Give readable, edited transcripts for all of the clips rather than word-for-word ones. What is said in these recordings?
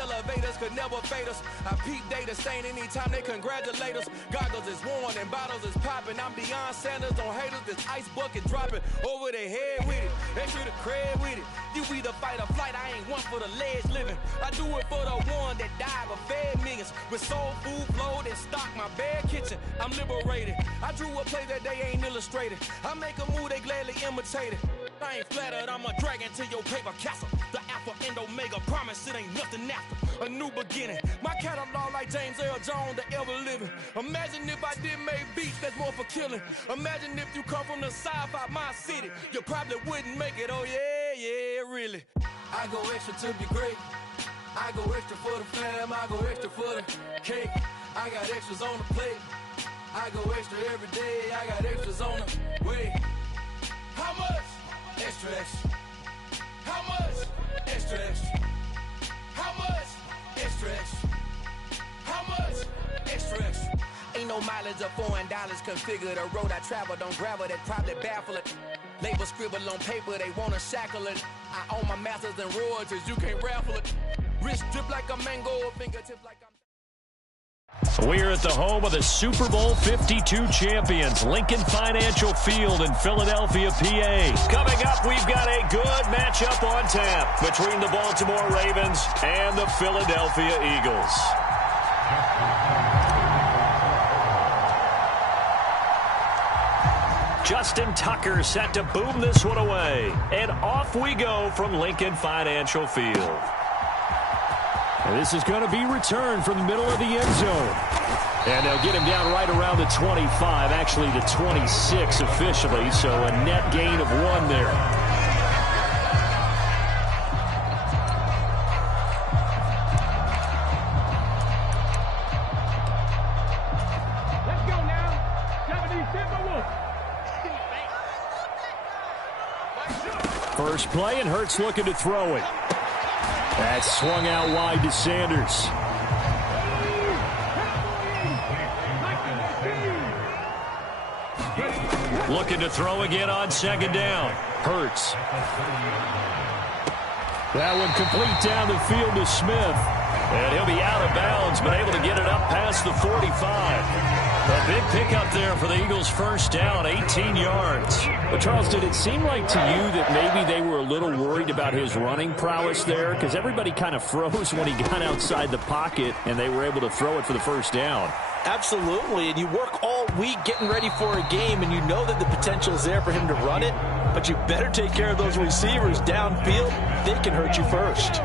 elevators could never fade us. I peep data stain anytime they congratulate us. Goggles is worn and bottles is popping. I'm Deion Sanders on haters. This ice bucket dropping over their head with it. Extra the cred with it. You either fight or flight. I ain't one for the ledge living. I do it for the one that died but fed millions. With soul food flowed and stock my bad kitchen. I'm liberated. I drew a play that they ain't illustrated. I make a move they gladly imitate it. I ain't flattered, I'm a dragon to your paper castle. The Alpha and Omega, promise it ain't nothing after. A new beginning. My catalog like James Earl Jones, the ever living. Imagine if I did make beats that's more for killing. Imagine if you come from the south out my city. You probably wouldn't make it, oh yeah, really. I go extra to be great. I go extra for the fam, I go extra for the cake. I got extras on the plate. I go extra every day, I got extras on the way. How much? Extra, extra. How much? Extra, extra. How much? Extra, extra. How much? Extra, extra. Ain't no mileage of $4 configure the road I travel. Don't gravel, that probably baffle it. Label scribble on paper, they wanna shackle it. I own my masters and royalties, you can't raffle it. Wrist drip like a mango, fingertips like I'm... We're at the home of the Super Bowl 52 champions, Lincoln Financial Field in Philadelphia, PA. Coming up, we've got a good matchup on tap between the Baltimore Ravens and the Philadelphia Eagles. Justin Tucker set to boom this one away. And off we go from Lincoln Financial Field. And this is going to be returned from the middle of the end zone. And they'll get him down right around the 25, actually the 26 officially, so a net gain of 1 there. Let's go now. 77 First play, and Hurts looking to throw it. That's swung out wide to Sanders. Looking to throw again on second down. Hurts. That one complete down the field to Smith. And he'll be out of bounds, but able to get it up past the 45. A big pickup there for the Eagles' first down, 18 yards. But, Charles, did it seem like to you that maybe they were a little worried about his running prowess there? Because everybody kind of froze when he got outside the pocket, and they were able to throw it for the first down. Absolutely, and you work all week getting ready for a game, and you know that the potential is there for him to run it, but you better take care of those receivers downfield. They can hurt you first.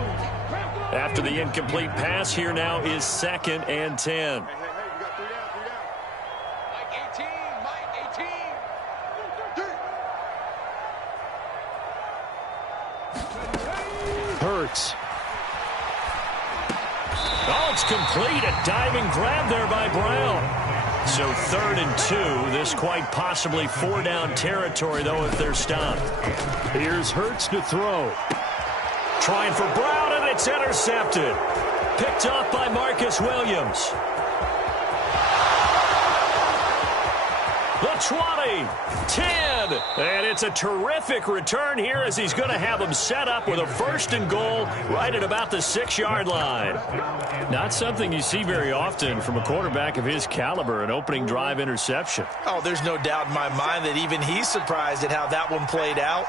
After the incomplete pass, here now is 2nd and 10. Hurts. Oh, it's complete. A diving grab there by Brown. So 3rd and 2. This quite possibly 4-down territory, though, if they're stopped. Here's Hurts to throw. Trying for Brown, and it's intercepted. Picked off by Marcus Williams. The 20, 10, and it's a terrific return here as he's going to have them set up with a 1st and goal right at about the 6-yard line. Not something you see very often from a quarterback of his caliber, an opening drive interception. Oh, there's no doubt in my mind that even he's surprised at how that one played out.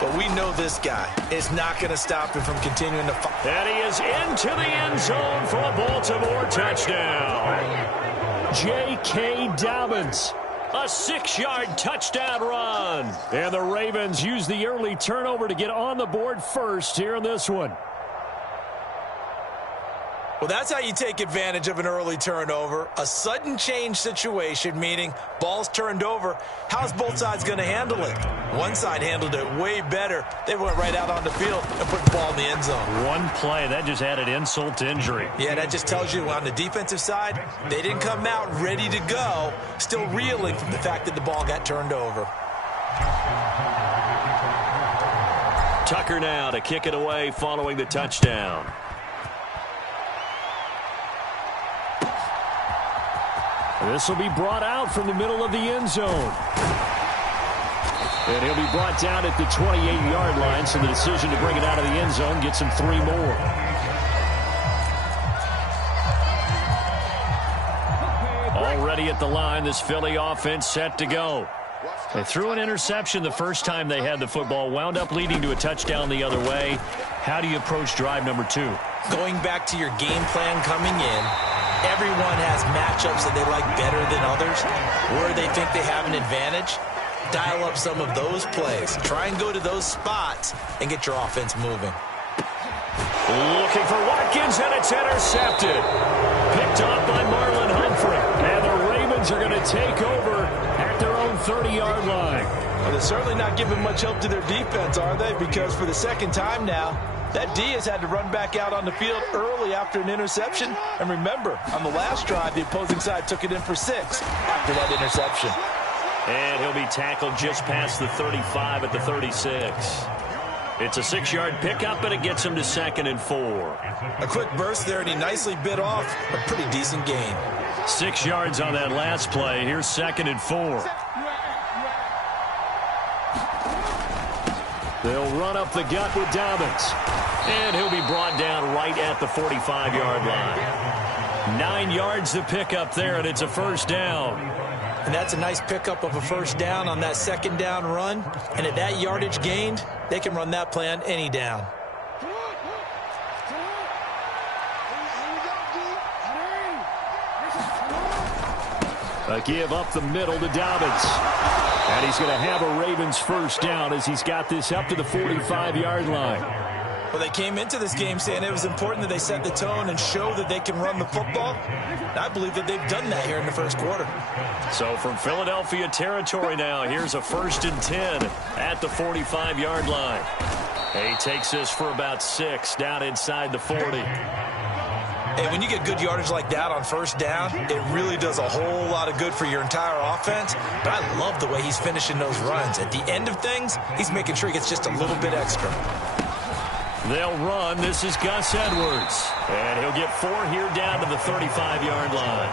But we know this guy is not going to stop him from continuing to fight. And he is into the end zone for a Baltimore touchdown. J.K. Dobbins. A 6-yard touchdown run. And the Ravens use the early turnover to get on the board first here in this one. Well, that's how you take advantage of an early turnover. A sudden change situation, meaning ball's turned over. How's both sides going to handle it? One side handled it way better. They went right out on the field and put the ball in the end zone. One play, that just added insult to injury. Yeah, that just tells you on the defensive side, they didn't come out ready to go, still reeling from the fact that the ball got turned over. Tucker now to kick it away following the touchdown. This will be brought out from the middle of the end zone. And he'll be brought down at the 28-yard line, so the decision to bring it out of the end zone gets him 3 more. at the line. This Philly offense set to go. They threw an interception the first time they had the football, wound up leading to a touchdown the other way. How do you approach drive number 2? Going back to your game plan coming in, everyone has matchups that they like better than others, where they think they have an advantage. Dial up some of those plays. Try and go to those spots and get your offense moving. Looking for Watkins, and it's intercepted. Picked off by Marlon Humphrey. And the Ravens are going to take over at their own 30-yard line. Well, they're certainly not giving much help to their defense, are they? Because for the second time now, that D has had to run back out on the field early after an interception. And remember, on the last drive, the opposing side took it in for 6 after that interception. And he'll be tackled just past the 35 at the 36. It's a 6-yard pickup, and it gets him to 2nd and 4. A quick burst there, and he nicely bit off a pretty decent gain. 6 yards on that last play. Here's 2nd and 4. They'll run up the gut with Dobbins. And he'll be brought down right at the 45-yard line. 9 yards to pick up there, and it's a first down. And that's a nice pickup of a first down on that second down run. And at that yardage gained, they can run that play on any down. A give up the middle to Dobbins. And he's going to have a Ravens first down as he's got this up to the 45-yard line. Well, they came into this game saying it was important that they set the tone and show that they can run the football. And I believe that they've done that here in the first quarter. So from Philadelphia territory now, here's a 1st and 10 at the 45-yard line. He takes this for about 6 down inside the 40. And when you get good yardage like that on first down, it really does a whole lot of good for your entire offense. But I love the way he's finishing those runs. At the end of things, he's making sure he gets just a little bit extra. They'll run. This is Gus Edwards. And he'll get 4 here down to the 35-yard line.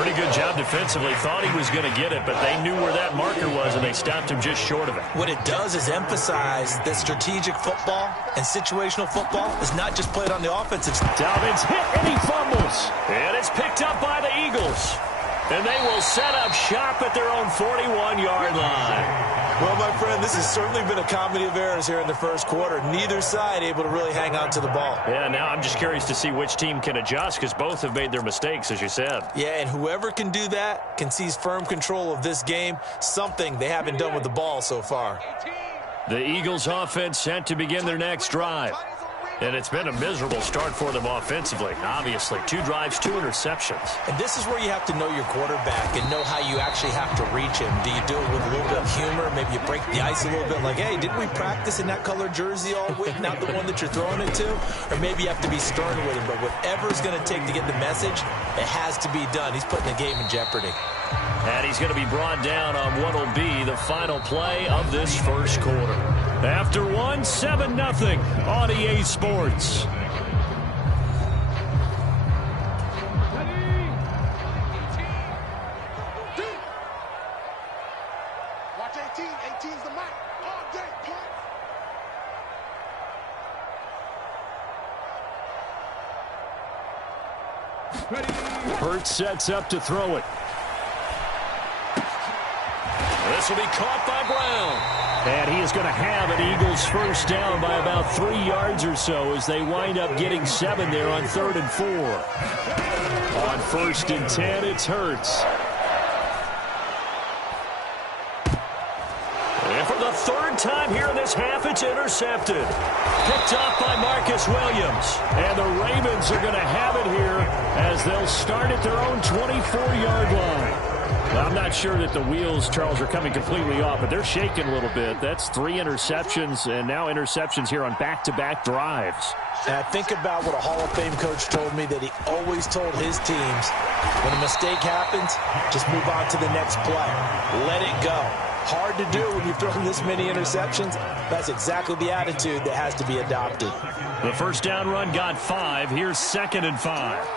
Pretty good job defensively. Thought he was going to get it, but they knew where that marker was, and they stopped him just short of it. What it does is emphasize that strategic football and situational football is not just played on the offensive side. Dobbins hit, and he fumbles. And it's picked up by the Eagles. And they will set up shop at their own 41-yard line. Well, my friend, this has certainly been a comedy of errors here in the first quarter. Neither side able to really hang on to the ball. Yeah, now I'm just curious to see which team can adjust because both have made their mistakes, as you said. Yeah, and whoever can do that can seize firm control of this game, something they haven't done with the ball so far. The Eagles offense set to begin their next drive. And it's been a miserable start for them offensively, obviously. 2 drives, 2 interceptions. And this is where you have to know your quarterback and know how you actually have to reach him. Do you do it with a little bit of humor? Maybe you break the ice a little bit like, hey, didn't we practice in that colored jersey all week, not the one that you're throwing it to? Or maybe you have to be stern with him. But whatever it's going to take to get the message, it has to be done. He's putting the game in jeopardy. And he's going to be brought down on what will be the final play of this first quarter. After 1, 7-0 on EA Sports. Watch 18. 18's the mic. All day, punk. Hurts sets up to throw it. This will be caught by Brown. And he is going to have an Eagles first down by about 3 yards or so as they wind up getting 7 there on 3rd and 4. On 1st and 10, it's Hurts. And for the 3rd time here in this half, it's intercepted. Picked off by Marcus Williams. And the Ravens are going to have it here as they'll start at their own 24-yard line. Well, I'm not sure that the wheels, Charles, are coming completely off, but they're shaking a little bit. That's 3 interceptions, and now interceptions here on back-to-back drives. And I think about what a Hall of Fame coach told me, that he always told his teams, when a mistake happens, just move on to the next play. Let it go. Hard to do when you've thrown this many interceptions. That's exactly the attitude that has to be adopted. The first down run got 5. Here's 2nd and 5.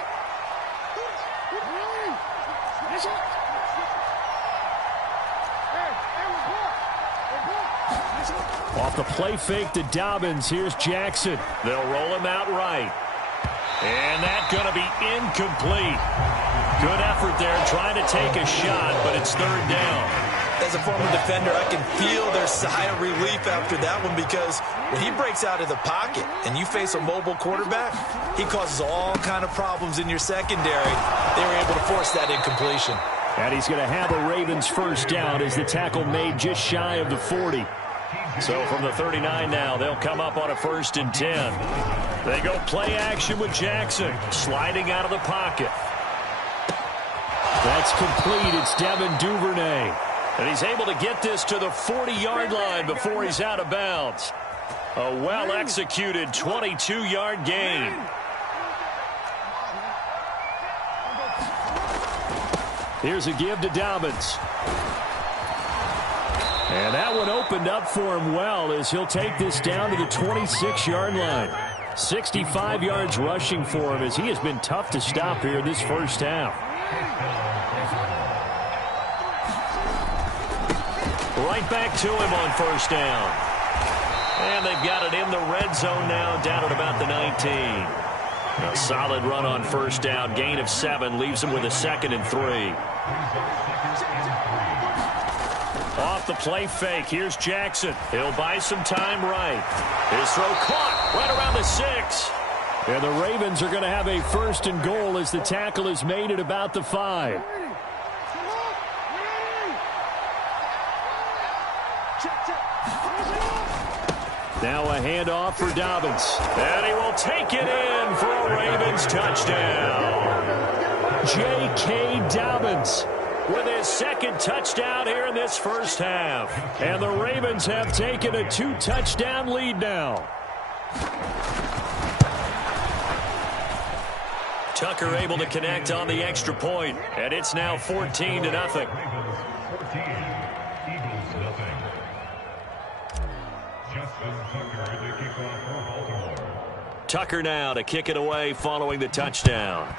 Off the play fake to Dobbins. Here's Jackson. They'll roll him out right. And that's going to be incomplete. Good effort there trying to take a shot, but it's third down. As a former defender, I can feel their sigh of relief after that one, because when he breaks out of the pocket and you face a mobile quarterback, he causes all kind of problems in your secondary. They were able to force that incompletion. And he's going to have a Ravens first down as the tackle made just shy of the 40. So from the 39 now, they'll come up on a 1st and 10. They go play action with Jackson, sliding out of the pocket. That's complete. It's Devin Duvernay. And he's able to get this to the 40-yard line before he's out of bounds. A well-executed 22-yard gain. Here's a give to Dobbins. And that one opened up for him well as he'll take this down to the 26-yard line. 65 yards rushing for him as he has been tough to stop here in this first half. Right back to him on first down. And they've got it in the red zone now, down at about the 19. A solid run on first down. Gain of 7 leaves him with a 2nd and 3. Off the play fake. Here's Jackson. He'll buy some time right. His throw caught right around the 6. And the Ravens are going to have a 1st and goal as the tackle is made at about the 5. Now a handoff for Dobbins. And he will take it in for a Ravens touchdown. J.K. Dobbins with his 2nd touchdown here in this first half. And the Ravens have taken a 2-touchdown lead now. Tucker able to connect on the extra point. And it's now 14-0. Tucker now to kick it away following the touchdown.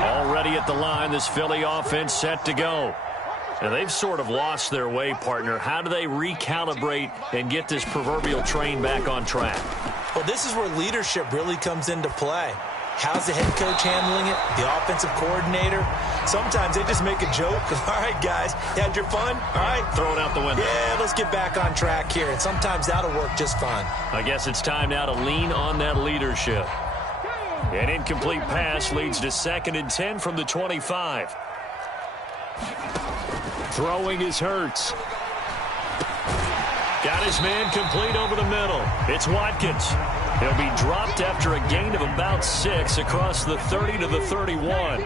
Already at the line, this Philly offense set to go. And they've sort of lost their way, partner. How do they recalibrate and get this proverbial train back on track? Well, this is where leadership really comes into play. How's the head coach handling it? The offensive coordinator? Sometimes they just make a joke. All right, guys, you had your fun? All right. Throw it out the window. Yeah, let's get back on track here. And sometimes that'll work just fine. I guess it's time now to lean on that leadership. An incomplete pass leads to 2nd and 10 from the 25. Throwing is Hurts. Got his man complete over the middle. It's Watkins. He'll be dropped after a gain of about 6 across the 30 to the 31.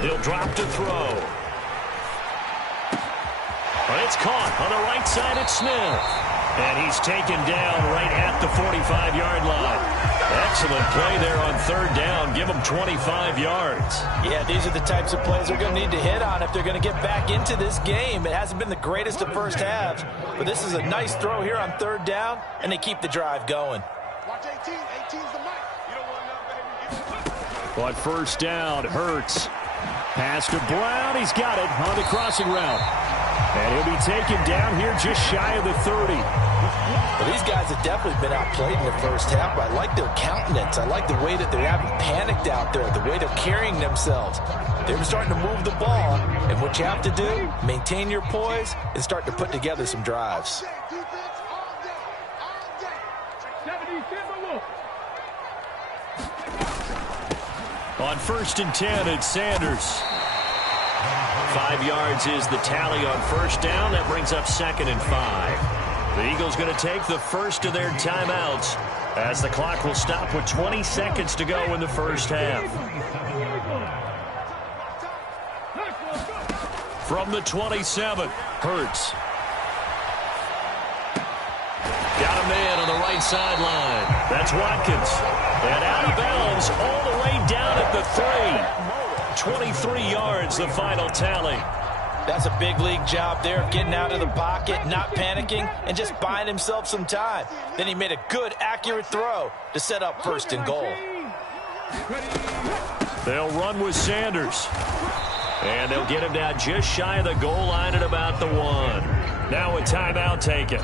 He'll drop to throw. But it's caught on the right side at Smith. And he's taken down right at the 45-yard line. Excellent play there on 3rd down. Give them 25 yards. Yeah, these are the types of plays they're going to need to hit on if they're going to get back into this game. It hasn't been the greatest of first halves, but this is a nice throw here on 3rd down, and they keep the drive going. Watch 18. 18's the mic. You don't want nothing, baby. On first down, Hurts. Pass to Brown. He's got it on the crossing route. And he'll be taken down here just shy of the 30. Well, these guys have definitely been outplayed in the first half, but I like their countenance. I like the way that they're having panicked out there, the way they're carrying themselves. They're starting to move the ball, and what you have to do, maintain your poise and start to put together some drives. On 1st and 10, it's Sanders. 5 yards is the tally on first down. That brings up 2nd and 5. The Eagles going to take the first of their timeouts as the clock will stop with 20 seconds to go in the first half. From the 27, Hurts. Got a man on the right sideline. That's Watkins. And out of bounds all the way down at the 3. 23 yards, the final tally. That's a big league job there, getting out of the pocket, not panicking, and just buying himself some time. Then he made a good, accurate throw to set up first and goal. They'll run with Sanders. And they'll get him down just shy of the goal line at about the 1. Now a timeout taken.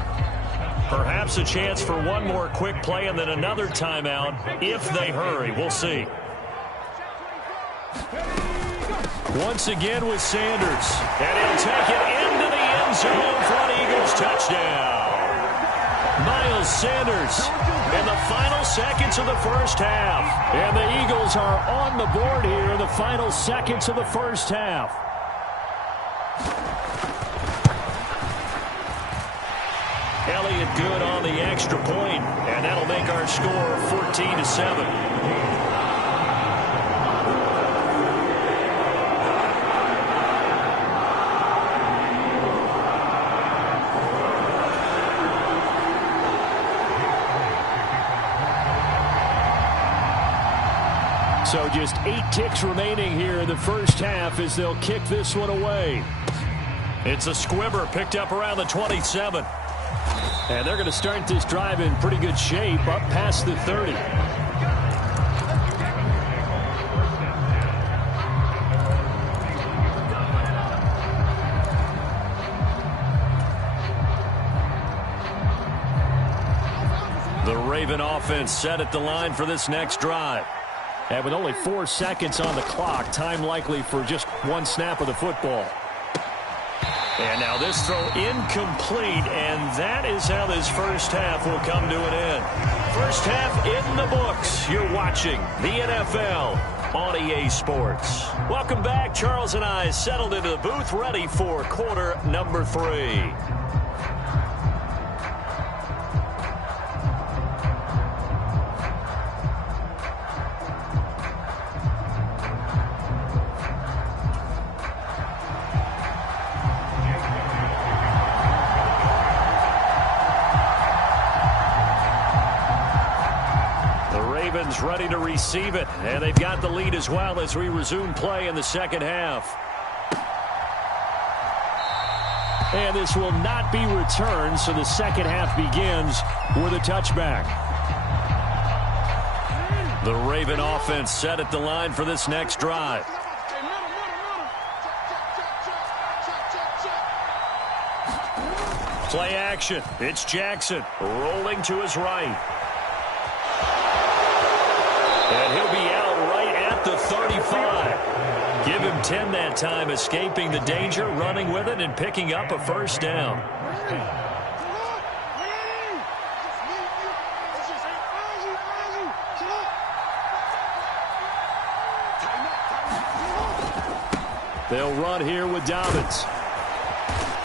Perhaps a chance for one more quick play and then another timeout if they hurry. We'll see. Once again with Sanders. And he'll take it into the end zone for an Eagles touchdown. Miles Sanders in the final seconds of the first half. And the Eagles are on the board here in the final seconds of the first half. Elliott good on the extra point, and that'll make our score 14-7. So just 8 ticks remaining here in the first half as they'll kick this one away. It's a squibber picked up around the 27. And they're going to start this drive in pretty good shape up past the 30. The Raven offense set at the line for this next drive. And with only 4 seconds on the clock, time likely for just one snap of the football. And now this throw incomplete, and that is how this first half will come to an end. First half in the books. You're watching the NFL on EA Sports. Welcome back. Charles and I settled into the booth, ready for quarter number 3. Ready to receive it, and they've got the lead as well as we resume play in the second half. And this will not be returned, so the second half begins with a touchback. The Raven offense set at the line for this next drive. Play action. It's Jackson rolling to his right. And he'll be out right at the 35. Give him 10 that time, escaping the danger, running with it, and picking up a first down. They'll run here with Dobbins.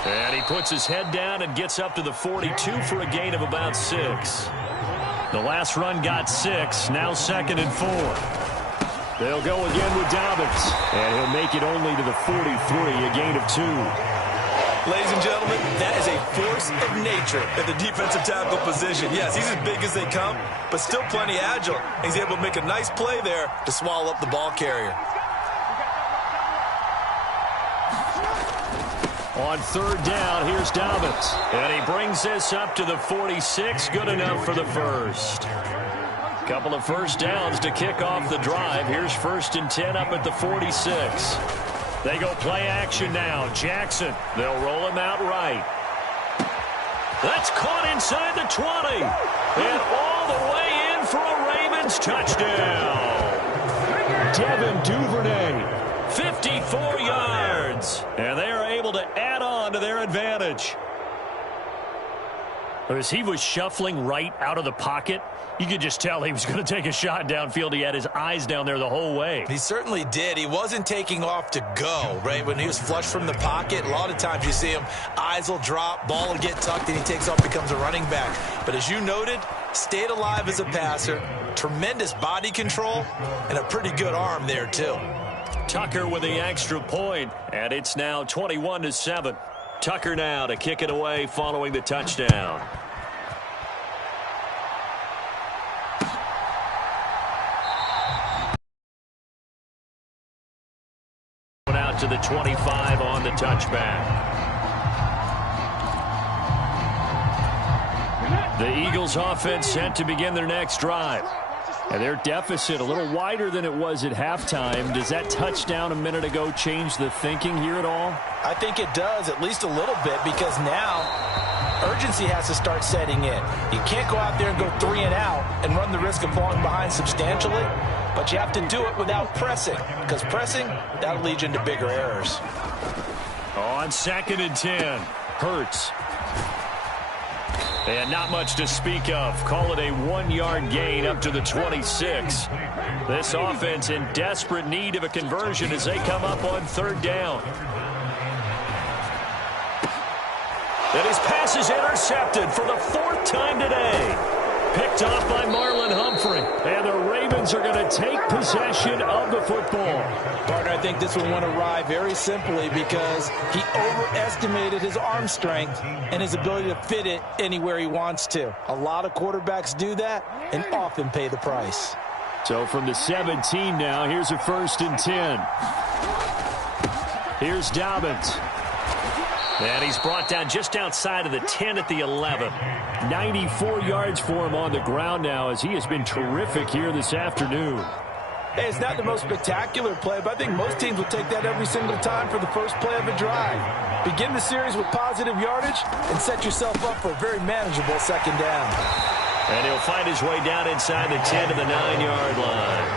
And he puts his head down and gets up to the 42 for a gain of about 6. The last run got 6, now 2nd and 4. They'll go again with Dobbins, and he'll make it only to the 43, a gain of 2. Ladies and gentlemen, that is a force of nature at the defensive tackle position. Yes, he's as big as they come, but still plenty agile. He's able to make a nice play there to swallow up the ball carrier. On 3rd down, here's Dobbins. And he brings this up to the 46. Good enough for the first. Couple of first downs to kick off the drive. Here's 1st and 10 up at the 46. They go play action now. Jackson, they'll roll him out right. That's caught inside the 20. And all the way in for a Ravens touchdown. Devin Duvernay. 54 yards, and they are able to add on to their advantage. As he was shuffling right out of the pocket, you could just tell he was going to take a shot downfield. He had his eyes down there the whole way. He certainly did. He wasn't taking off to go, right? When he was flush from the pocket, a lot of times you see him, eyes will drop, ball will get tucked, and he takes off, becomes a running back. But as you noted, stayed alive as a passer, tremendous body control, and a pretty good arm there, too. Tucker with the extra point, and it's now 21-7. Tucker now to kick it away following the touchdown. out to the 25 on the touchback. The Eagles offense set to begin their next drive. And their deficit a little wider than it was at halftime. Does that touchdown a minute ago change the thinking here at all? I think it does, at least a little bit, because now urgency has to start setting in. You can't go out there and go 3 and out and run the risk of falling behind substantially, but you have to do it without pressing, because pressing, that'll lead you into bigger errors. On 2nd and 10, Hurts. And not much to speak of. Call it a 1-yard gain up to the 26. This offense in desperate need of a conversion as they come up on 3rd down. And his pass is intercepted for the 4th time today. Picked off by Marlon Humphrey. And the Ravens are going to take possession of the football. Partner, I think this one went awry very simply because he overestimated his arm strength and his ability to fit it anywhere he wants to. A lot of quarterbacks do that and often pay the price. So from the 17 now, here's a 1st and 10. Here's Dobbins. And he's brought down just outside of the 10 at the 11. 94 yards for him on the ground now as he has been terrific here this afternoon. Hey, it's not the most spectacular play, but I think most teams will take that every single time for the first play of a drive. Begin the series with positive yardage and set yourself up for a very manageable 2nd down. And he'll find his way down inside the 10 to the 9-yard line.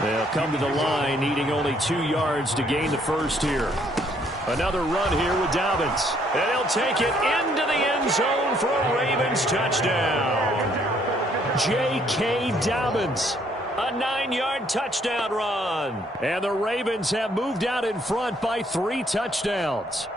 They'll come to the line needing only 2 yards to gain the first here. Another run here with Dobbins. And he'll take it into the end zone for a Ravens touchdown. J.K. Dobbins. A 9-yard touchdown run. And the Ravens have moved out in front by 3 touchdowns.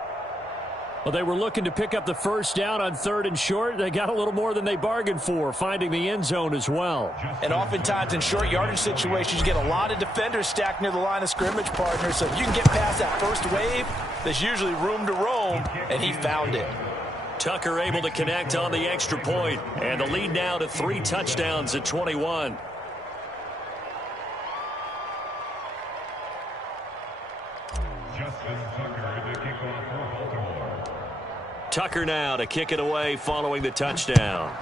Well, they were looking to pick up the first down on 3rd and short. They got a little more than they bargained for, finding the end zone as well. And oftentimes in short yardage situations, you get a lot of defenders stacked near the line of scrimmage, partner. So if you can get past that first wave, there's usually room to roam, and he found it. Tucker able to connect on the extra point, and the lead now to 3 touchdowns at 21. Tucker now to kick it away following the touchdown.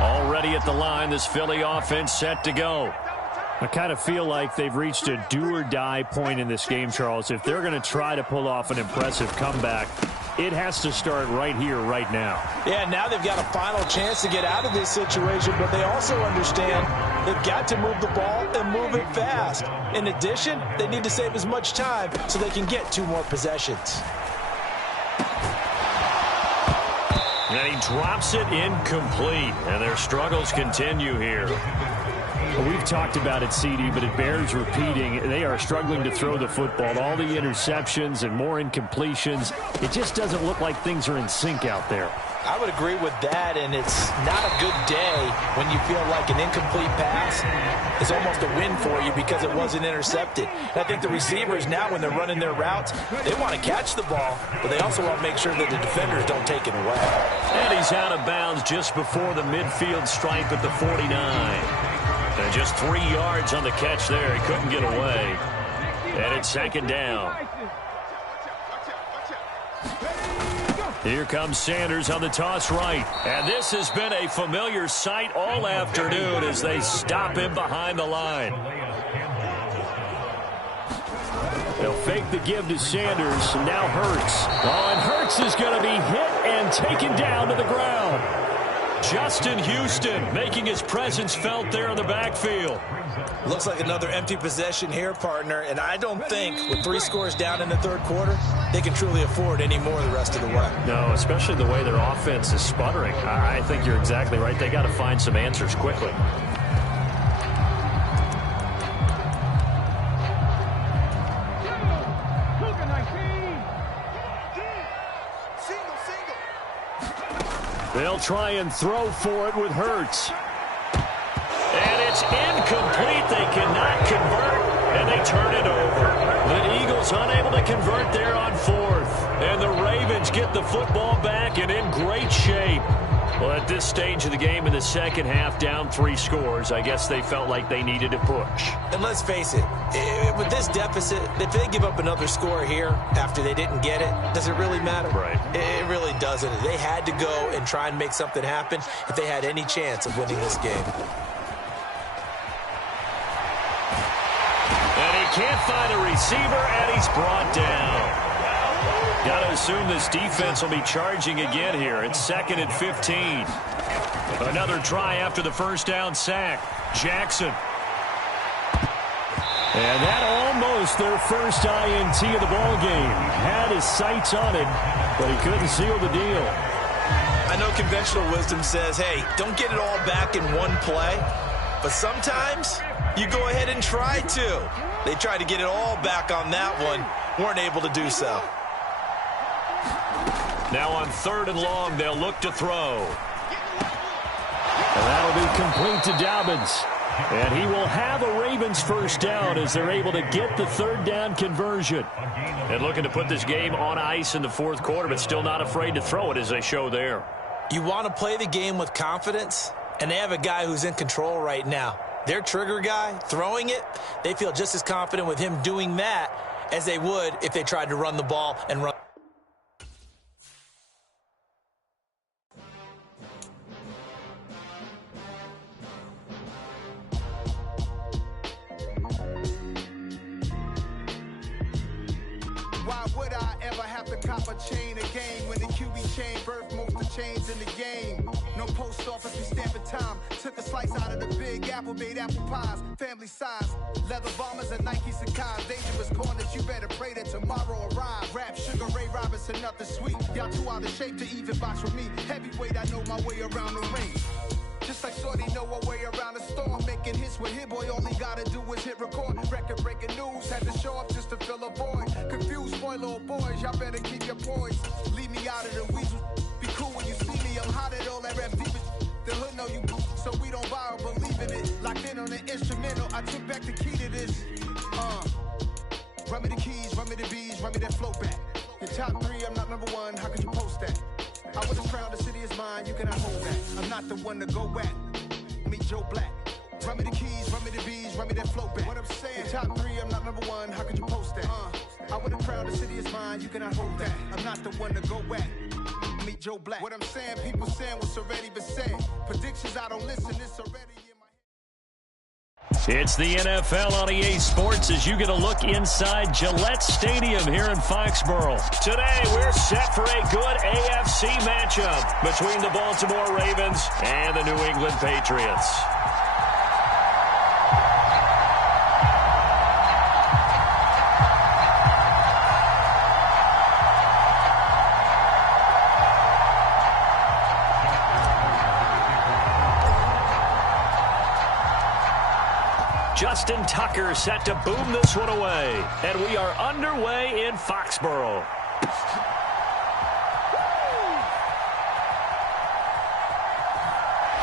Already at the line, this Philly offense set to go. I kind of feel like they've reached a do-or-die point in this game, Charles. If they're going to try to pull off an impressive comeback, it has to start right here, right now. Yeah, now they've got a final chance to get out of this situation, but they also understand they've got to move the ball and move it fast. In addition, they need to save as much time so they can get 2 more possessions. And he drops it incomplete, and their struggles continue here. We've talked about it, CD, but it bears repeating. They are struggling to throw the football. All the interceptions and more incompletions. It just doesn't look like things are in sync out there. I would agree with that, and it's not a good day when you feel like an incomplete pass is almost a win for you because it wasn't intercepted. And I think the receivers now, when they're running their routes, they want to catch the ball, but they also want to make sure that the defenders don't take it away. And he's out of bounds just before the midfield stripe at the 49. And just 3 yards on the catch there. He couldn't get away. And it's 2nd down. Here comes Sanders on the toss right. And this has been a familiar sight all afternoon as they stop him behind the line. They'll fake the give to Sanders. Now Hurts. Oh, and Hurts is going to be hit and taken down to the ground. Justin Houston making his presence felt there in the backfield. Looks like another empty possession here, partner, and I don't think with 3 scores down in the 3rd quarter, they can truly afford any more the rest of the way. No, especially the way their offense is sputtering. I think you're exactly right. They got to find some answers quickly. They'll try and throw for it with Hurts. And it's incomplete. They cannot convert, and they turn it over. The Bengals unable to convert there on fourth. And the Ravens get the football back and in great shape. Well, at this stage of the game in the second half, down 3 scores, I guess they felt like they needed to push. And let's face it, with this deficit, if they give up another score here after they didn't get it, does it really matter? Right. It really doesn't. They had to go and try and make something happen if they had any chance of winning this game. And he can't find a receiver, and he's brought down. Got to assume this defense will be charging again here. It's 2nd and 15. Another try after the first down sack. Jackson. And that almost their first INT of the ball game. Had his sights on it, but he couldn't seal the deal. I know conventional wisdom says, hey, don't get it all back in one play. But sometimes you go ahead and try to. They tried to get it all back on that one. Weren't able to do so. Now on 3rd and long, they'll look to throw. And that'll be complete to Dobbins. And he will have a Ravens first down as they're able to get the 3rd down conversion. And looking to put this game on ice in the 4th quarter, but still not afraid to throw it as they show there. You want to play the game with confidence, and they have a guy who's in control right now. Their trigger guy, throwing it, they feel just as confident with him doing that as they would if they tried to run the ball and run. Why would I ever have to cop a chain again when the QB chain birthed most of chains in the game? No post office, we stamping time. Took a slice out of the big apple, made apple pies, family size. Leather bombers and Nike Sacai's. Dangerous corners, you better pray that tomorrow arrive. Rap, Sugar Ray Robinson, nothing sweet. Y'all too out of shape to even box with me. Heavyweight, I know my way around the ring. Just like Shorty know her way around the storm. Making hits with Hit Boy, all he gotta do is hit record. Record breaking news, had to show up just to fill a void. Confused, spoiled little boys, y'all better keep your poise. Leave me out of the weasel. Be cool when you see me, I'm hot at all that rap deep. The hood know you, so we don't borrow, believe in it. Locked in on the instrumental, I took back the key to this. Run me the keys, run me the bees, run me that flow back. Your top 3, I'm not number 1, how could you post that? I was proud, the city is mine, you cannot hold that. I'm not the one to go back. Meet Joe Black. Run me the keys, run me the bees, run me that flow back. What I'm saying, top 3, I'm not number 1, how could you post that? I was proud, the city is mine, you cannot hold that. I'm not the one to go back. Meet Joe Black. What I'm saying, people saying what's already been said. Predictions, I don't listen, it's already in my head. It's the NFL on EA Sports as you get a look inside Gillette Stadium here in Foxborough. Today, we're set for a good AFC matchup between the Baltimore Ravens and the New England Patriots. Justin Tucker set to boom this one away. And we are underway in Foxborough.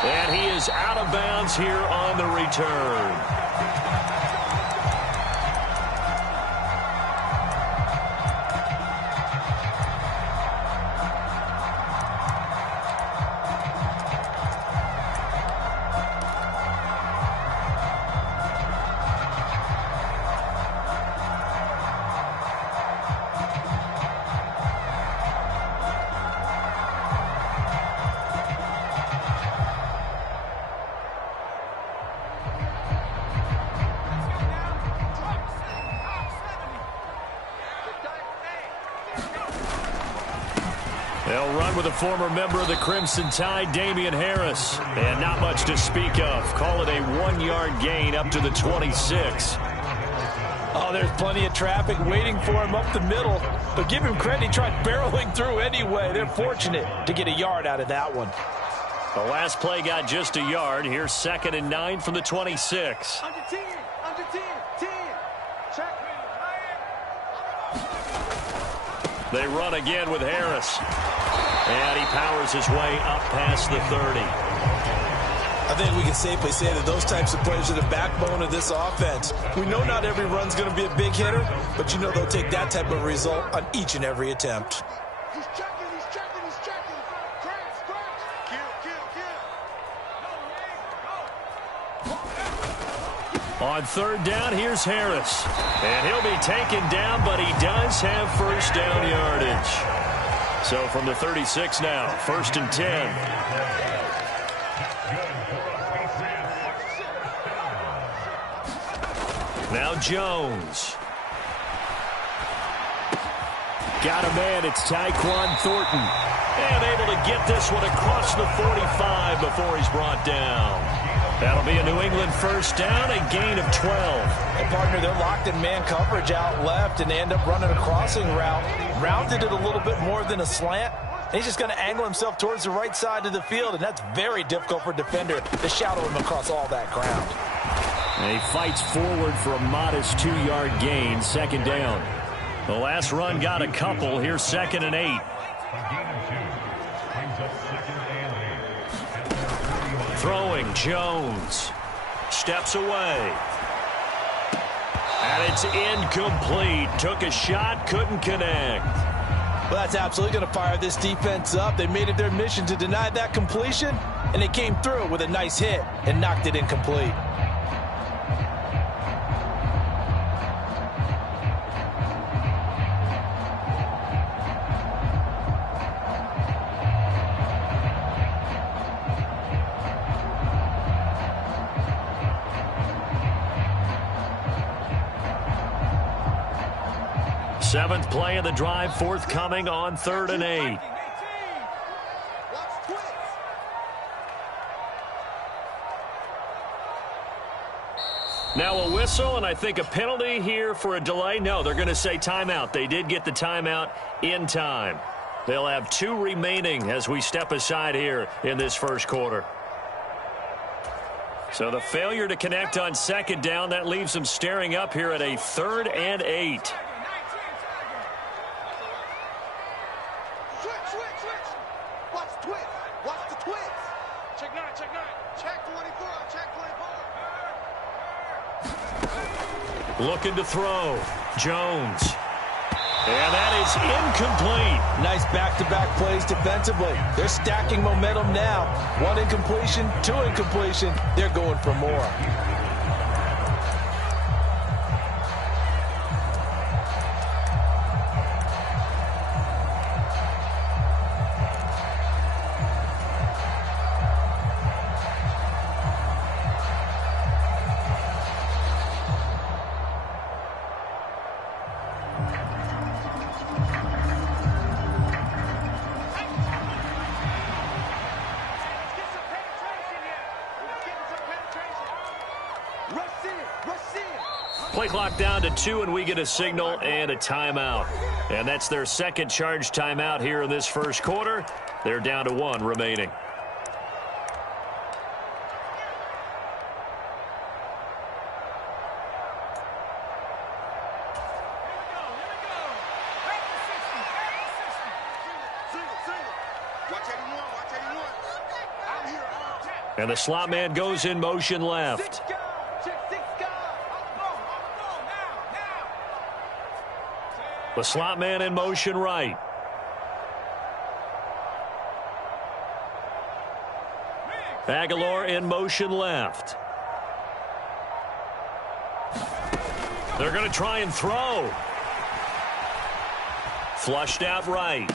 And he is out of bounds here on the return. They'll run with a former member of the Crimson Tide, Damian Harris. And not much to speak of. Call it a 1-yard gain up to the 26. Oh, there's plenty of traffic waiting for him up the middle. But give him credit, he tried barreling through anyway. They're fortunate to get a yard out of that one. The last play got just a yard. Here's 2nd and 9 from the 26. Under 10, 10. Check. They run again with Harris. And he powers his way up past the 30. I think we can safely say that those types of players are the backbone of this offense. We know not every run's going to be a big hitter, but you know they'll take that type of result on each and every attempt. He's checking, he's checking, he's checking. Crash, crash. Kill. On third down, here's Harris. And he'll be taken down, but he does have first down yardage. So from the 36 now, 1st and 10. Now Jones. Got a man, it's Tyquan Thornton. And able to get this one across the 45 before he's brought down. That'll be a New England first down, a gain of 12. And partner, they're locked in man coverage out left, and they end up running a crossing route. Rounded it a little bit more than a slant. And he's just going to angle himself towards the right side of the field, and that's very difficult for a defender to shadow him across all that ground. And he fights forward for a modest 2-yard gain, 2nd down. The last run got a couple. Here's 2nd and 8. Throwing, Jones. Steps away. And it's incomplete. Took a shot, couldn't connect. Well, that's absolutely going to fire this defense up. They made it their mission to deny that completion, and they came through with a nice hit and knocked it incomplete. Seventh play of the drive forthcoming on 3rd and 8. Now a whistle, and I think a penalty here for a delay. No, they're going to say timeout. They did get the timeout in time. They'll have 2 remaining as we step aside here in this first quarter. So the failure to connect on 2nd down, that leaves them staring up here at a 3rd and 8. Looking to throw. Jones. And that is incomplete. Nice back-to-back plays defensively. They're stacking momentum now. 1 incompletion, 2 incompletion. They're going for more. Play clock down to 2, and we get a signal and a timeout. And that's their second charge timeout here in this first quarter. They're down to 1 remaining. And the slot man goes in motion left. The slot man in motion right. Aguilar in motion left. They're going to try and throw. Flushed out right.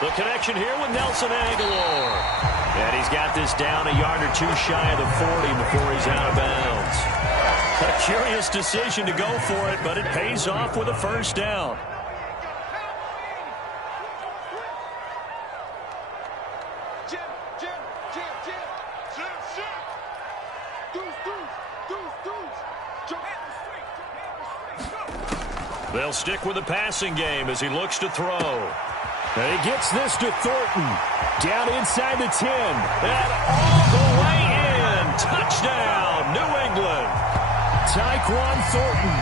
The connection here with Nelson Aguilar. And he's got this down a yard or 2 shy of the 40 before he's out of bounds. A curious decision to go for it, but it pays off with a first down. They'll stick with the passing game as he looks to throw. And he gets this to Thornton. Down inside the 10. And all the way in. Touchdown, New England. Tyquan Thornton,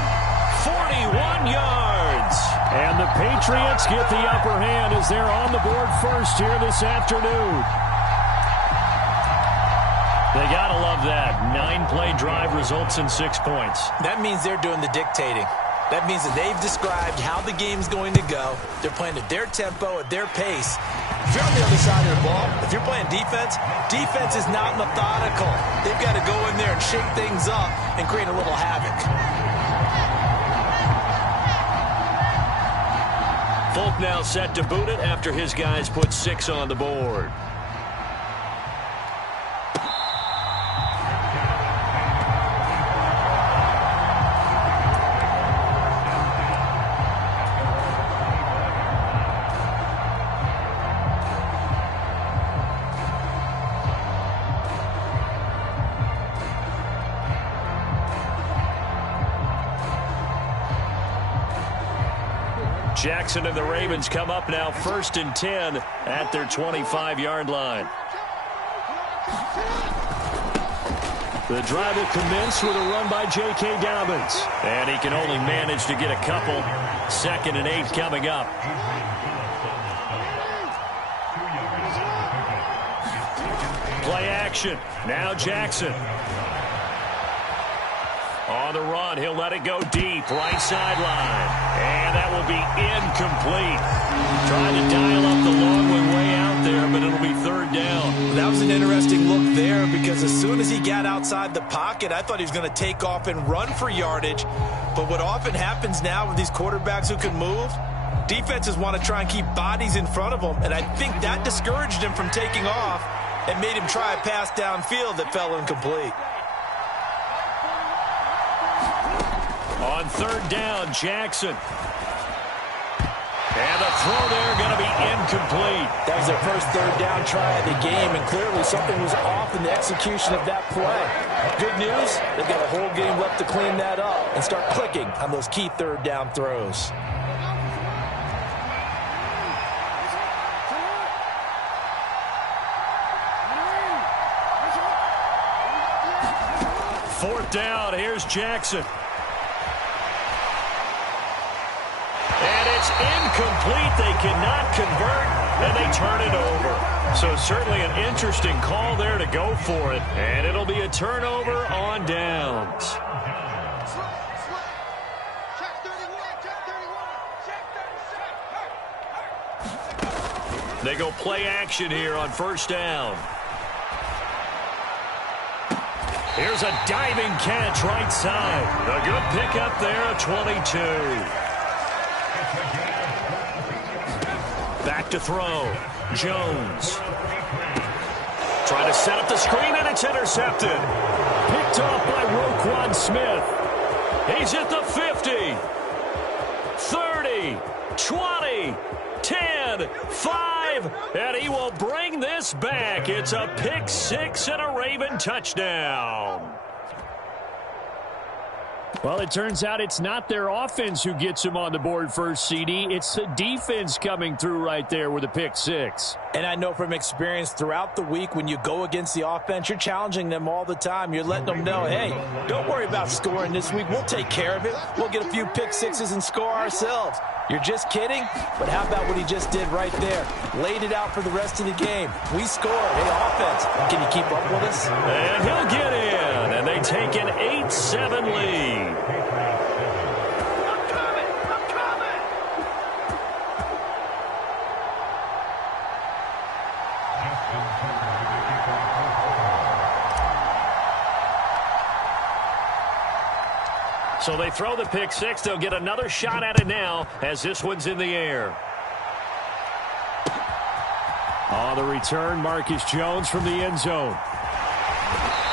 41 yards. And the Patriots get the upper hand as they're on the board first here this afternoon. They got to love that. 9-play drive results in 6 points. That means they're doing the dictating. That means that they've described how the game's going to go. They're playing at their tempo, at their pace. If you're on the other side of the ball, if you're playing defense, defense is not methodical. They've got to go in there and shake things up and create a little havoc. Folk now set to boot it after his guys put 6 on the board. Jackson and the Ravens come up now 1st and 10 at their 25-yard line. The drive will commence with a run by J.K. Dobbins. And he can only manage to get a couple. 2nd and 8 coming up. Play action. Now Jackson. On the run, he'll let it go deep, right sideline. And that will be incomplete. Trying to dial up the long way out there, but it'll be 3rd down. That was an interesting look there because as soon as he got outside the pocket, I thought he was going to take off and run for yardage. But what often happens now with these quarterbacks who can move, defenses want to try and keep bodies in front of them. And I think that discouraged him from taking off and made him try a pass downfield that fell incomplete. On 3rd down, Jackson. And the throw there going to be incomplete. That was their first 3rd down try of the game, and clearly something was off in the execution of that play. Good news, they've got a whole game left to clean that up and start clicking on those key 3rd down throws. Fourth down, here's Jackson. And it's incomplete. They cannot convert, and they turn it over. So certainly an interesting call there to go for it. And it'll be a turnover on downs. They go play action here on 1st down. Here's a diving catch right side. A good pickup there at 22. Back to throw. Jones. Trying to set up the screen, and it's intercepted. Picked off by Roquan Smith. He's at the 50. 30. 20. 10. 5. And he will bring this back. It's a pick 6 and a Raven touchdown. Well, it turns out it's not their offense who gets him on the board first, CD. It's the defense coming through right there with a pick 6. And I know from experience throughout the week when you go against the offense, you're challenging them all the time. You're letting them know, hey, don't worry about scoring this week. We'll take care of it. We'll get a few pick 6s and score ourselves. You're just kidding? But how about what he just did right there? Laid it out for the rest of the game. We scored. Hey, offense, can you keep up with us? And he'll get in, and they take an 8-7 lead. So they throw the pick 6. They'll get another shot at it now as this one's in the air. On the return, Marcus Jones from the end zone.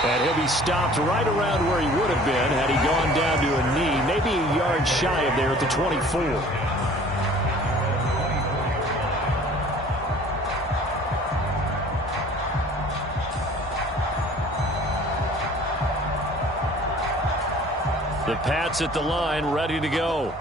And he'll be stopped right around where he would have been had he gone down to a knee, maybe a yard shy of there at the 24. The Pats at the line, ready to go.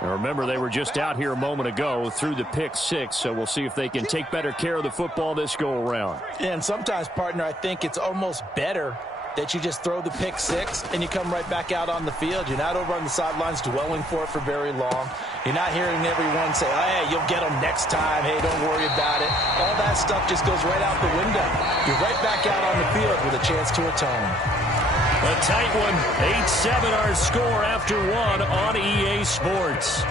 Now remember, they were just out here a moment ago through the pick 6, so we'll see if they can take better care of the football this go-around. And sometimes, partner, I think it's almost better that you just throw the pick six and you come right back out on the field. You're not over on the sidelines dwelling for it for very long. You're not hearing everyone say, oh, hey, you'll get them next time. Hey, don't worry about it. All that stuff just goes right out the window. You're right back out on the field with a chance to atone. A tight one. 8-7 our score after one on EA Sports.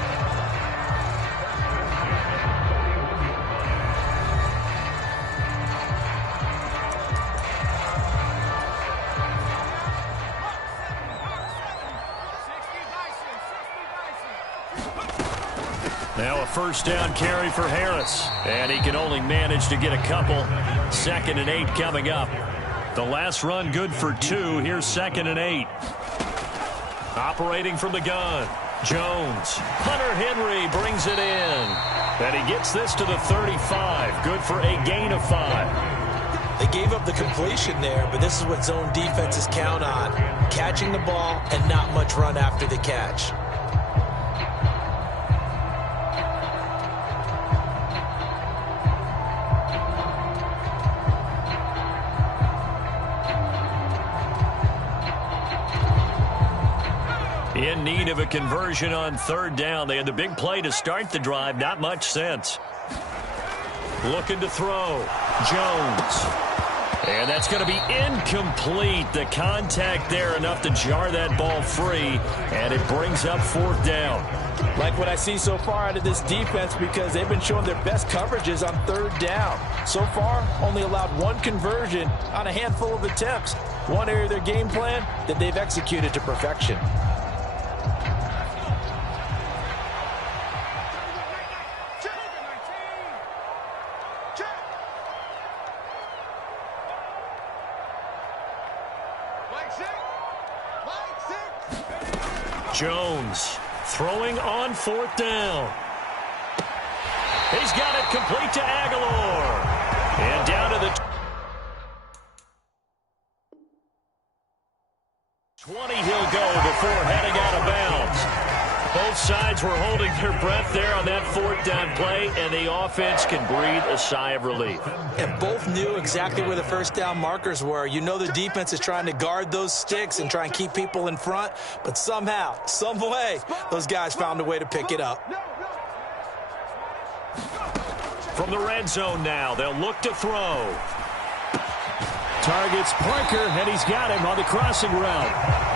Now a first down carry for Harris. And he can only manage to get a couple. 2nd and 8 coming up. The last run good for 2. Here's 2nd and 8. Operating from the gun. Jones. Hunter Henry brings it in. And he gets this to the 35. Good for a gain of 5. They gave up the completion there, but this is what zone defenses count on. Catching the ball and not much run after the catch. In need of a conversion on 3rd down. They had the big play to start the drive. Not much sense. Looking to throw. Jones. And that's going to be incomplete. The contact there enough to jar that ball free. And it brings up 4th down. Like what I see so far out of this defense, because they've been showing their best coverages on 3rd down. So far, only allowed 1 conversion on a handful of attempts. One area of their game plan that they've executed to perfection. Jones throwing on 4th down. He's got it complete to Aguilar. And down to the 20 he'll go before heading out of bounds. Both sides were holding their breath there on that 4th down play, and the offense can breathe a sigh of relief. And both knew exactly where the 1st down markers were. You know the defense is trying to guard those sticks and try and keep people in front, but somehow, some way, those guys found a way to pick it up. From the red zone now, they'll look to throw. Targets Parker, and he's got him on the crossing route.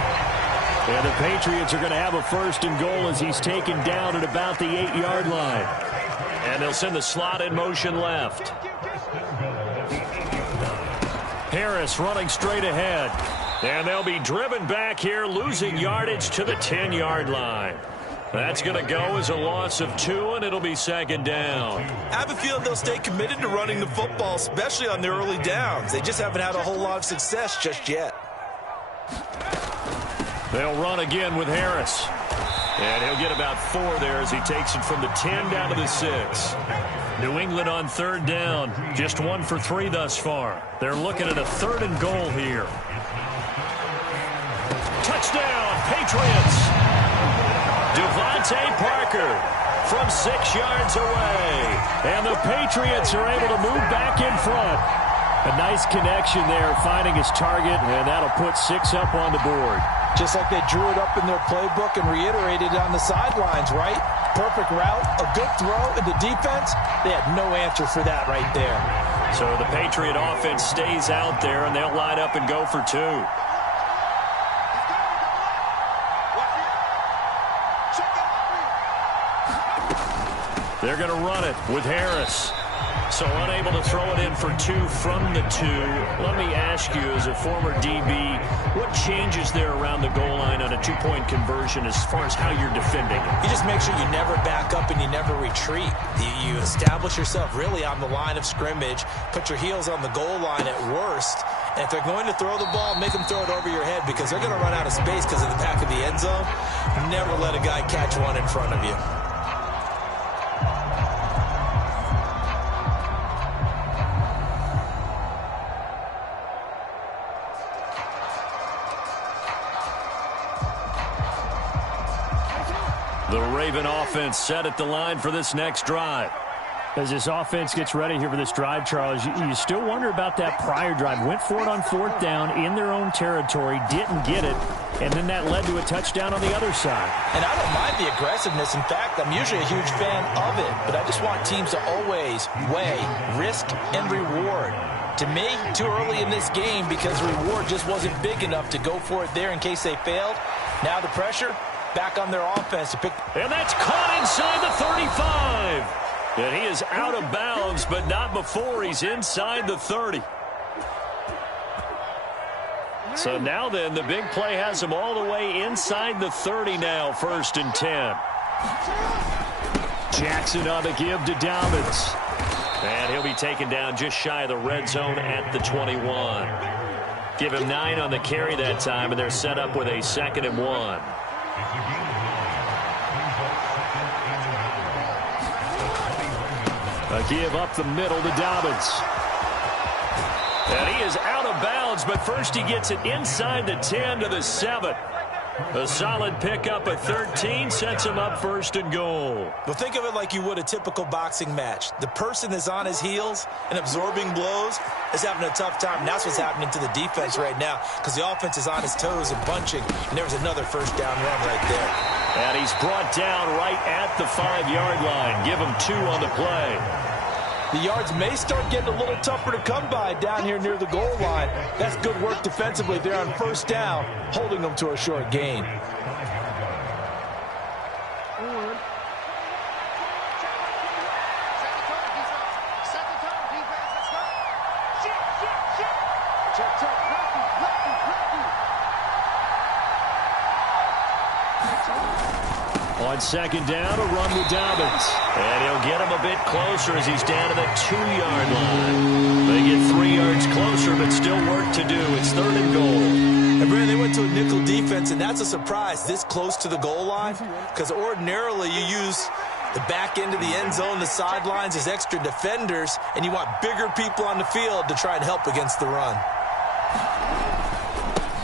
And the Patriots are going to have a 1st and goal as he's taken down at about the 8-yard line. And they'll send the slot in motion left. Harris running straight ahead. And they'll be driven back here, losing yardage to the 10-yard line. That's going to go as a loss of 2, and it'll be 2nd down. I have a feeling they'll stay committed to running the football, especially on the early downs. They just haven't had a whole lot of success just yet. They'll run again with Harris. And he'll get about 4 there as he takes it from the 10 down to the 6. New England on 3rd down. Just 1 for 3 thus far. They're looking at a 3rd and goal here. Touchdown, Patriots. Devontae Parker from 6 yards away. And the Patriots are able to move back in front. A nice connection there, finding his target, and that'll put 6 up on the board. Just like they drew it up in their playbook and reiterated it on the sidelines, right? Perfect route, a good throw, and the defense, they had no answer for that right there. So the Patriot offense stays out there, and they'll line up and go for 2. They're going to run it with Harris. So unable to throw it in for 2 from the 2. Let me ask you, as a former DB, what changes there around the goal line on a 2-point conversion as far as how you're defending? You just make sure you never back up and you never retreat. You establish yourself really on the line of scrimmage, put your heels on the goal line at worst, and if they're going to throw the ball, make them throw it over your head because they're going to run out of space because of the back of the end zone. Never let a guy catch one in front of you. The Raven offense set at the line for this next drive. As this offense gets ready here for this drive, Charles, you still wonder about that prior drive. Went for it on 4th down in their own territory, didn't get it, and then that led to a touchdown on the other side. And I don't mind the aggressiveness. In fact, I'm usually a huge fan of it, but I just want teams to always weigh risk and reward. To me, too early in this game because the reward just wasn't big enough to go for it there in case they failed. Now the pressure back on their offense to pick. And that's caught inside the 35. And he is out of bounds, but not before he's inside the 30. So now then, the big play has him all the way inside the 30 now, 1st and 10. Jackson on the give to Dobbins. And he'll be taken down just shy of the red zone at the 21. Give him 9 on the carry that time, and they're set up with a 2nd and 1. A give up the middle to Dobbins. And he is out of bounds, but first he gets it inside the 10 to the 7. A solid pickup at 13 sets him up 1st and goal. Well, think of it like you would a typical boxing match. The person that's on his heels and absorbing blows is having a tough time. And that's what's happening to the defense right now because the offense is on his toes and bunching, and there's another 1st down run right there. And he's brought down right at the 5-yard line. Give him 2 on the play. The yards may start getting a little tougher to come by down here near the goal line. That's good work defensively there on 1st down, holding them to a short gain. On 2nd down, a run with Dobbins. And he'll get him a bit closer as he's down to the 2-yard line. They get 3 yards closer, but still work to do. It's 3rd and goal. And Brandon, they went to a nickel defense, and that's a surprise this close to the goal line because ordinarily you use the back end of the end zone, the sidelines as extra defenders, and you want bigger people on the field to try and help against the run.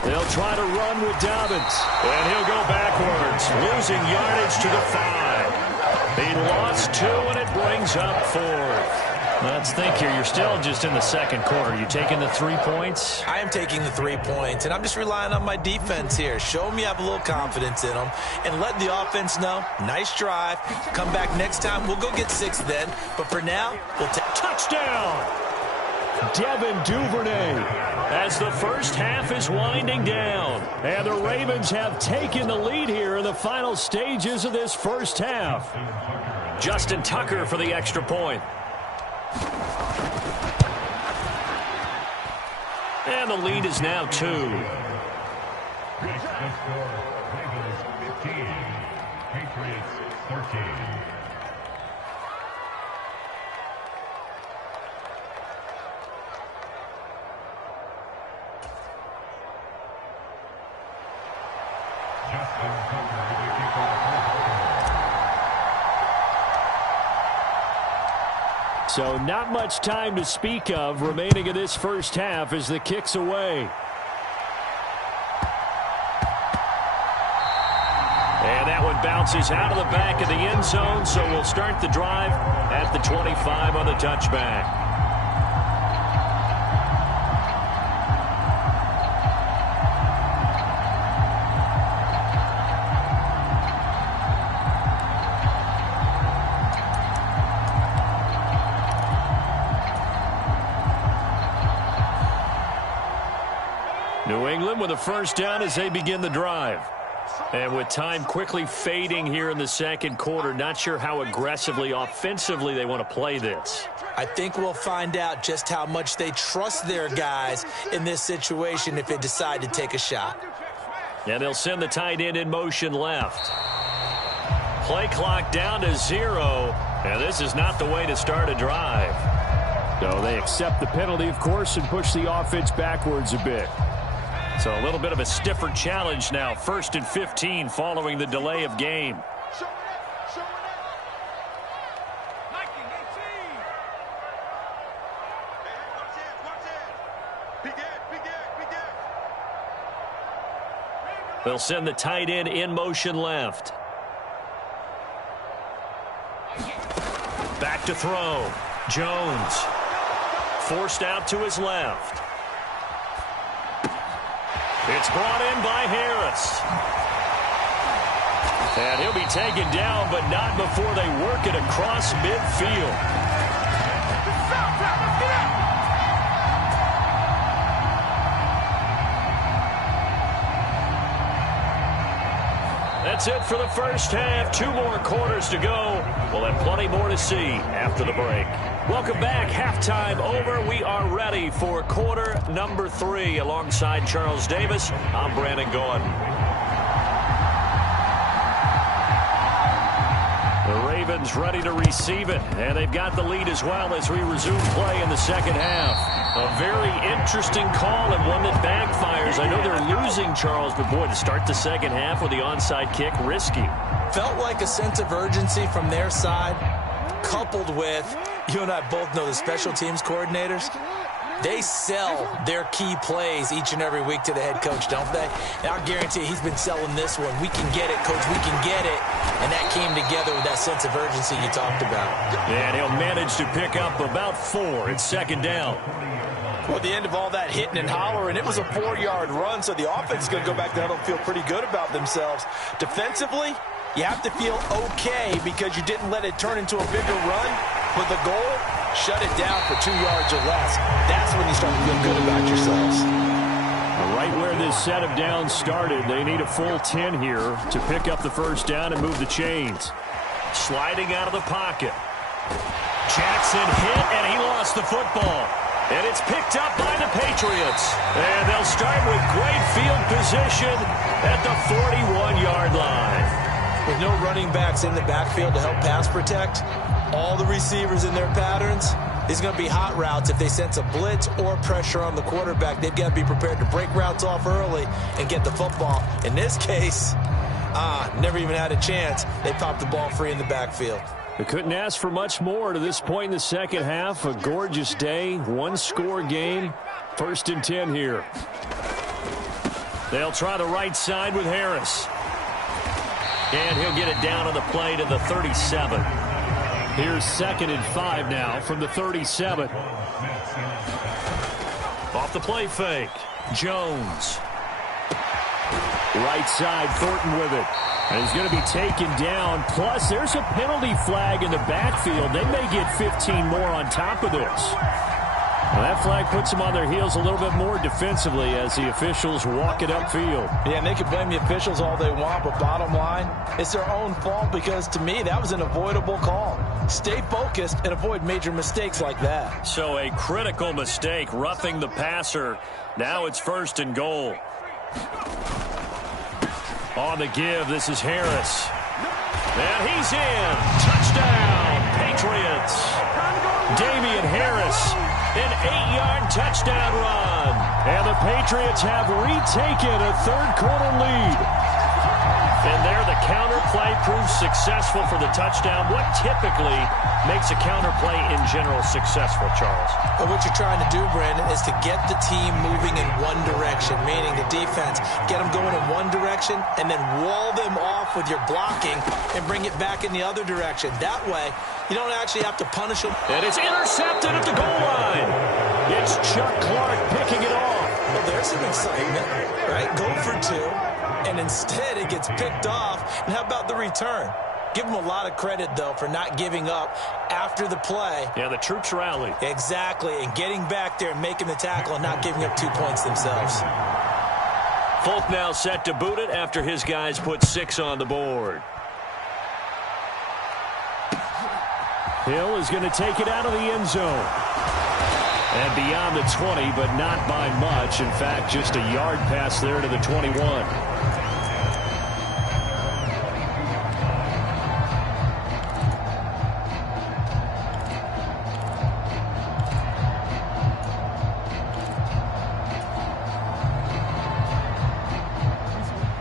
They'll try to run with Dobbins, and he'll go backwards, losing yardage to the 5. He lost 2, and it brings up 4th. Let's think here. You're still just in the 2nd quarter. You taking the 3 points? I am taking the 3 points, and I'm just relying on my defense here. Show me I have a little confidence in them, and let the offense know, nice drive. Come back next time. We'll go get 6 then, but for now, we'll take touchdown. Devin Duvernay as the first half is winding down. And the Ravens have taken the lead here in the final stages of this first half. Justin Tucker for the extra point. And the lead is now 2. Ravens 15, Patriots 13. So not much time to speak of remaining in this first half as the kick's away. And that one bounces out of the back of the end zone, so we'll start the drive at the 25 on the touchback. New England with a first down as they begin the drive. And with time quickly fading here in the 2nd quarter, not sure how aggressively, offensively they want to play this. I think we'll find out just how much they trust their guys in this situation if they decide to take a shot. And they'll send the tight end in motion left. Play clock down to 0. And this is not the way to start a drive. So they accept the penalty, of course, and push the offense backwards a bit. So a little bit of a stiffer challenge now. 1st and 15 following the delay of game. They'll send the tight end in motion left. Back back to throw. Jones forced out to his left. It's brought in by Harris. And he'll be taken down, but not before they work it across midfield. That's it for the first half. 2 more quarters to go. We'll have plenty more to see after the break. Welcome back. Halftime over. We are ready for quarter number 3. Alongside Charles Davis, I'm Brandon Gaudin. The Ravens ready to receive it, and they've got the lead as well as we resume play in the second half. A very interesting call and one that backfires. I know they're losing, Charles, but boy, to start the second half with the onside kick, risky. Felt like a sense of urgency from their side, coupled with, you and I both know the special teams coordinators. They sell their key plays each and every week to the head coach, don't they? And I guarantee he's been selling this one. We can get it, coach, we can get it. And that came together with that sense of urgency you talked about. And he'll manage to pick up about 4. It's second down. Well, at the end of all that hitting and hollering, it was a 4-yard run, so the offense is going to go back to huddle and feel pretty good about themselves. Defensively, you have to feel okay because you didn't let it turn into a bigger run. But the goal, shut it down for 2 yards or less. That's when you start to feel good about yourselves. Right where this set of downs started, they need a full 10 here to pick up the first down and move the chains. Sliding out of the pocket. Jackson hit, and he lost the football. And it's picked up by the Patriots. And they'll start with great field position at the 41-yard line. With no running backs in the backfield to help pass protect, all the receivers in their patterns, it's going to be hot routes. If they sense a blitz or pressure on the quarterback, they've got to be prepared to break routes off early and get the football. In this case, never even had a chance. They popped the ball free in the backfield. They couldn't ask for much more to this point in the second half. A gorgeous day, 1-score game. 1st and 10 here. They'll try the right side with Harris. And he'll get it down on the play to the 37. Here's 2nd and 5 now from the 37. Off the play fake. Jones. Right side, Thornton with it. And he's going to be taken down. Plus, there's a penalty flag in the backfield. They may get 15 more on top of this. Well, that flag puts them on their heels a little bit more defensively as the officials walk it upfield. Yeah, and they can blame the officials all they want, but bottom line, it's their own fault because, to me, that was an avoidable call. Stay focused and avoid major mistakes like that. So a critical mistake, roughing the passer. Now it's 1st and goal. On the give, this is Harris. And he's in. Touchdown, Patriots. Damian Harris, an 8-yard touchdown run. And the Patriots have retaken a 3rd-quarter lead. And there, the counter play proves successful for the touchdown. What typically makes a counter play in general successful, Charles? But what you're trying to do, Brandon, is to get the team moving in one direction, meaning the defense, get them going in one direction and then wall them off with your blocking and bring it back in the other direction. That way, you don't actually have to punish them. And it's intercepted at the goal line. It's Chuck Clark picking it off. Well, there's some excitement, right? Go for 2. And instead it gets picked off. And how about the return? Give them a lot of credit, though, for not giving up after the play. Yeah, the troops rallied. Exactly, and getting back there and making the tackle and not giving up 2 points themselves. Folk now set to boot it after his guys put 6 on the board. Hill is going to take it out of the end zone. And beyond the 20, but not by much. In fact, just a yard pass there to the 21.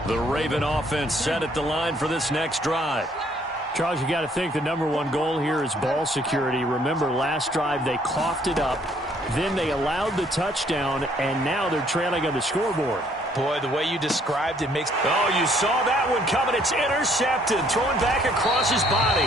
The Raven offense set at the line for this next drive. Charles, you got to think the #1 goal here is ball security. Remember, last drive they coughed it up. Then they allowed the touchdown, and now they're trailing on the scoreboard. Boy, the way you described it makes... Oh, you saw that one coming. It's intercepted. Thrown back across his body.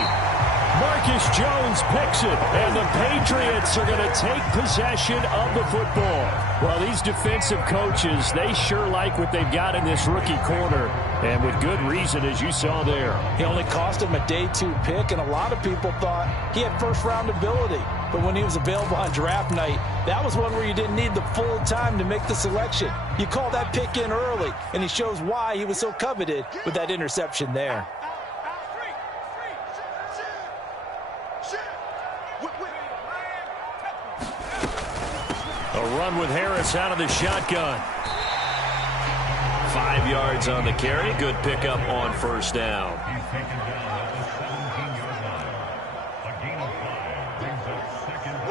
Marcus Jones picks it, and the Patriots are going to take possession of the football. Well, these defensive coaches, they sure like what they've got in this rookie corner, and with good reason, as you saw there. He only cost him a day 2 pick, and a lot of people thought he had first-round ability. But when he was available on draft night, that was one where you didn't need the full time to make the selection. You call that pick in early, and he shows why he was so coveted with that interception there. A run with Harris out of the shotgun. 5 yards on the carry. Good pickup on first down. He's taken down at the 17-yard line. A gain of 5 brings up second and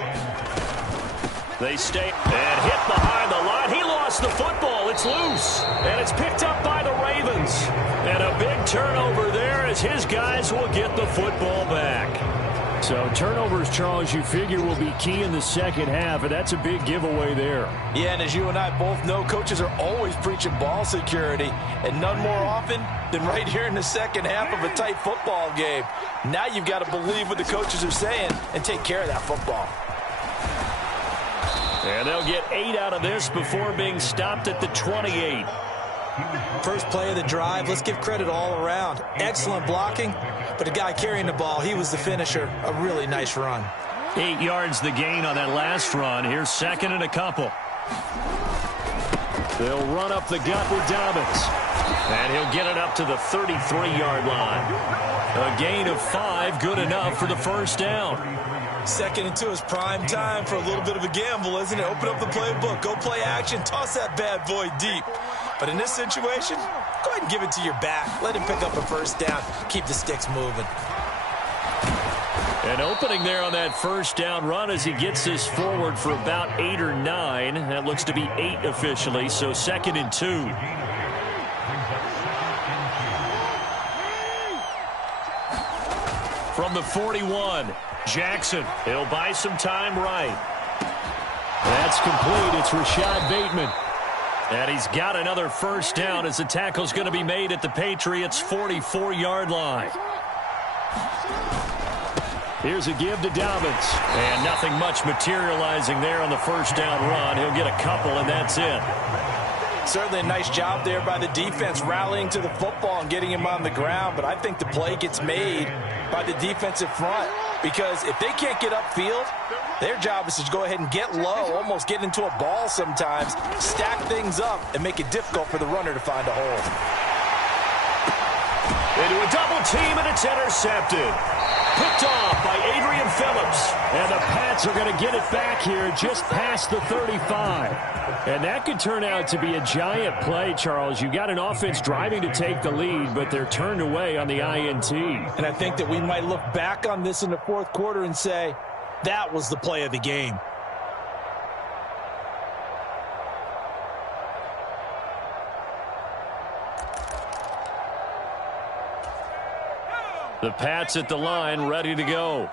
10. They stay and hit behind the line. He lost the football. It's loose. And it's picked up by the Ravens. And a big turnover there as his guys will get the football back. So turnovers, Charles, you figure will be key in the second half, and that's a big giveaway there. Yeah, and as you and I both know, coaches are always preaching ball security, and none more often than right here in the second half of a tight football game. Now you've got to believe what the coaches are saying and take care of that football. And they'll get 8 out of this before being stopped at the 28. First play of the drive, let's give credit all around. Excellent blocking, but the guy carrying the ball, he was the finisher. A really nice run. 8 yards the gain on that last run. Here's second and a couple. They'll run up the gut with Dobbins. And he'll get it up to the 33-yard line. A gain of 5, good enough for the first down. 2nd and 2 is prime time for a little bit of a gamble, isn't it? Open up the playbook, go play action, toss that bad boy deep. But in this situation, go ahead and give it to your back. Let him pick up a first down. Keep the sticks moving. An opening there on that first down run as he gets this forward for about 8 or 9. That looks to be 8 officially, so 2nd and 2. From the 41, Jackson. He'll buy some time right. That's complete. It's Rashad Bateman. And he's got another first down as the tackle's going to be made at the Patriots' 44-yard line. Here's a give to Dobbins. And nothing much materializing there on the first down run. He'll get a couple, and that's it. Certainly a nice job there by the defense rallying to the football and getting him on the ground. But I think the play gets made by the defensive front, because if they can't get upfield, their job is to go ahead and get low, almost get into a ball sometimes, stack things up, and make it difficult for the runner to find a hole. Into a double team, and it's intercepted. Picked off by Adrian Phillips. And the Pats are going to get it back here just past the 35. And that could turn out to be a giant play, Charles. You got an offense driving to take the lead, but they're turned away on the INT. And I think that we might look back on this in the fourth quarter and say, that was the play of the game. The Pats at the line, ready to go.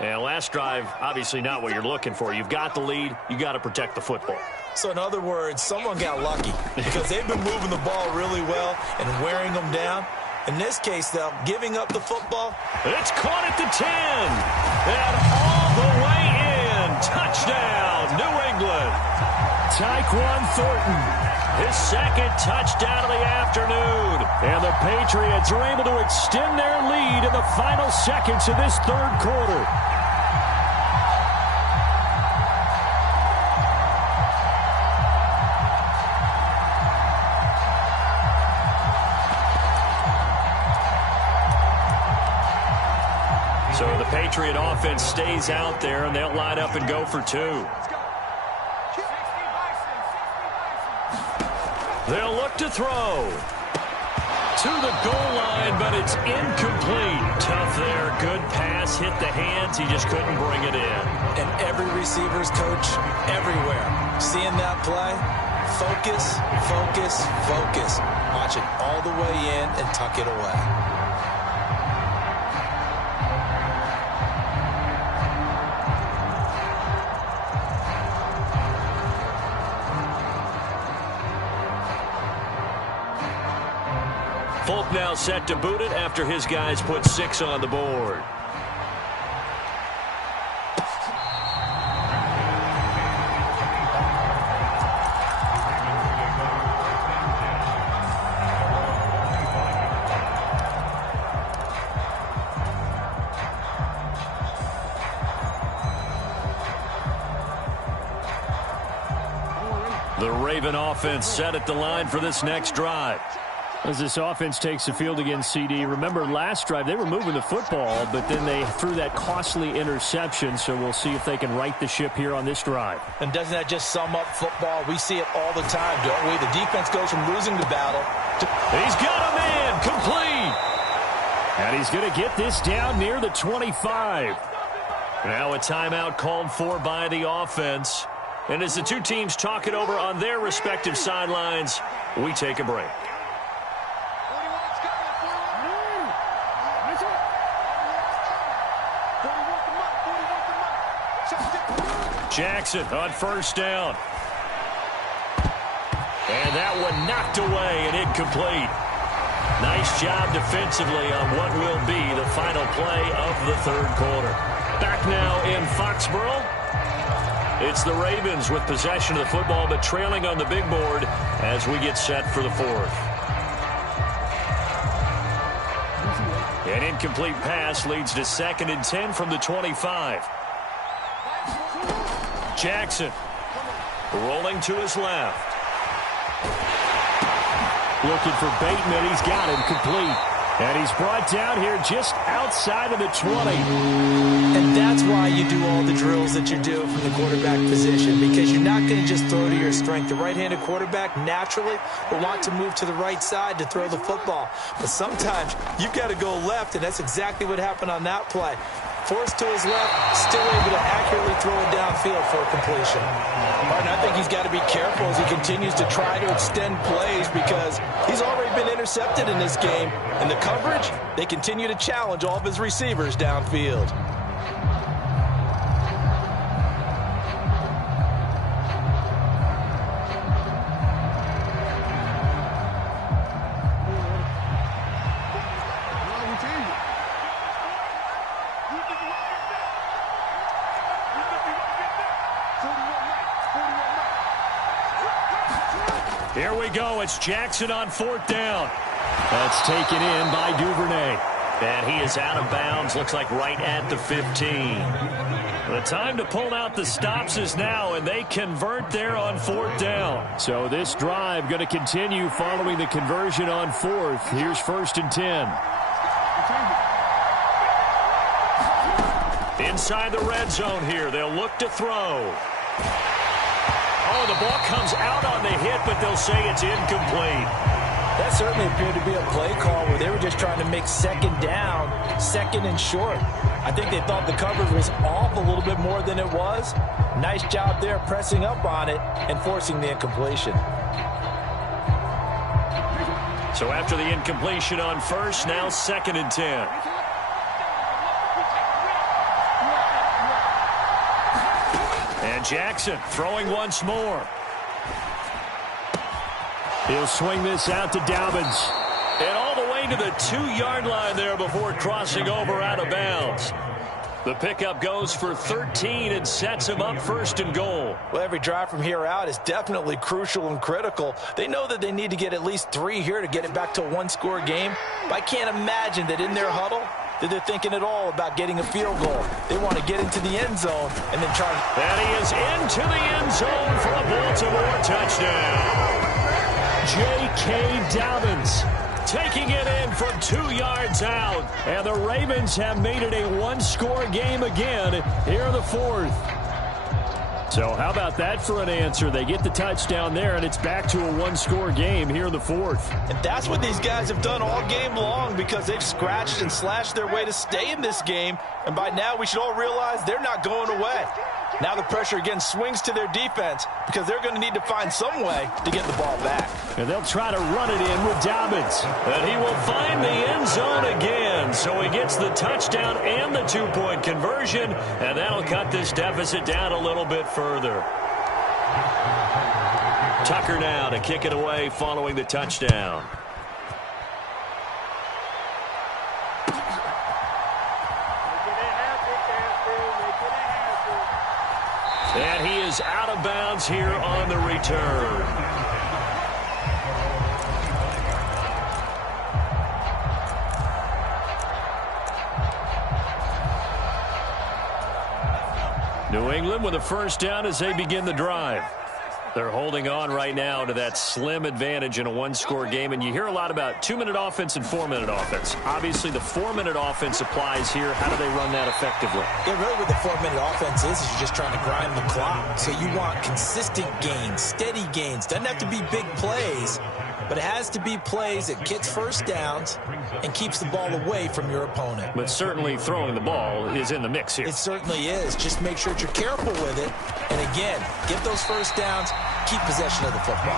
And last drive, obviously not what you're looking for. You've got the lead. You got to protect the football. So in other words, someone got lucky because they've been moving the ball really well and wearing them down. In this case, though, giving up the football. It's caught at the 10. And all the way in. Touchdown, New England. Tyquan Thornton, his second touchdown of the afternoon. And the Patriots are able to extend their lead in the final seconds of this third quarter. So the Patriot offense stays out there, and they'll line up and go for 2. They'll look to throw. To the goal line, but it's incomplete. Tough there. Good pass. Hit the hands. He just couldn't bring it in. And every receiver's coach everywhere. Seeing that play, focus, focus, focus. Watch it all the way in and tuck it away. Folk now set to boot it after his guys put 6 on the board. The Raven offense set at the line for this next drive. As this offense takes the field against CD, remember last drive they were moving the football, but then they threw that costly interception, so we'll see if they can right the ship here on this drive. And doesn't that just sum up football? We see it all the time, don't we? The defense goes from losing the battle to... He's got a man, complete! And he's going to get this down near the 25. Now a timeout called for by the offense. And as the two teams talk it over on their respective sidelines, we take a break. Jackson on first down. And that one knocked away and incomplete. Nice job defensively on what will be the final play of the third quarter. Back now in Foxborough. It's the Ravens with possession of the football, but trailing on the big board as we get set for the fourth. An incomplete pass leads to 2nd and 10 from the 25. Jackson rolling to his left. Looking for Bateman. He's got him complete. And he's brought down here just outside of the 20. And that's why you do all the drills that you do from the quarterback position, because you're not going to just throw to your strength. The right-handed quarterback naturally will want to move to the right side to throw the football. But sometimes you've got to go left, and that's exactly what happened on that play. Forced to his left, still able to accurately throw it downfield for a completion. Martin, I think he's got to be careful as he continues to try to extend plays because he's already been intercepted in this game. And the coverage, they continue to challenge all of his receivers downfield. Here we go. It's Jackson on 4th down. That's taken in by Duvernay. And he is out of bounds. Looks like right at the 15. The time to pull out the stops is now, and they convert there on 4th down. So this drive going to continue following the conversion on 4th. Here's 1st and 10. Inside the red zone here. They'll look to throw. Oh, the ball comes out on the hit, but they'll say it's incomplete. That certainly appeared to be a play call where they were just trying to make 2nd down, 2nd and short. I think they thought the coverage was off a little bit more than it was. Nice job there pressing up on it and forcing the incompletion. So after the incompletion on 1st, now 2nd and 10. And Jackson throwing once more. He'll swing this out to Dobbins. And all the way to the 2-yard line there before crossing over out of bounds. The pickup goes for 13 and sets him up 1st and goal. Well, every drive from here out is definitely crucial and critical. They know that they need to get at least 3 here to get it back to a 1-score game. But I can't imagine that in their huddle that they're thinking at all about getting a field goal. They want to get into the end zone and then try. And he is into the end zone for a Baltimore touchdown. J.K. Dobbins taking it in from 2 yards out. And the Ravens have made it a 1-score game again here in the 4th. So how about that for an answer? They get the touchdown there, and it's back to a 1-score game here in the 4th. And that's what these guys have done all game long because they've scratched and slashed their way to stay in this game. And by now, we should all realize they're not going away. Now the pressure again swings to their defense because they're going to need to find some way to get the ball back. And they'll try to run it in with Dobbins. And he will find the end zone again. So he gets the touchdown and the 2-point conversion. And that'll cut this deficit down a little bit further. Tucker now to kick it away following the touchdown. And he is out of bounds here on the return. New England with a 1st down as they begin the drive. They're holding on right now to that slim advantage in a one-score game, and you hear a lot about 2-minute offense and 4-minute offense. Obviously, the 4-minute offense applies here. How do they run that effectively? Yeah, really what the 4-minute offense is you're just trying to grind the clock. So you want consistent gains, steady gains. Doesn't have to be big plays, but it has to be plays that gets first downs and keeps the ball away from your opponent. But certainly throwing the ball is in the mix here. It certainly is. Just make sure that you're careful with it. And again, get those first downs, keep possession of the football.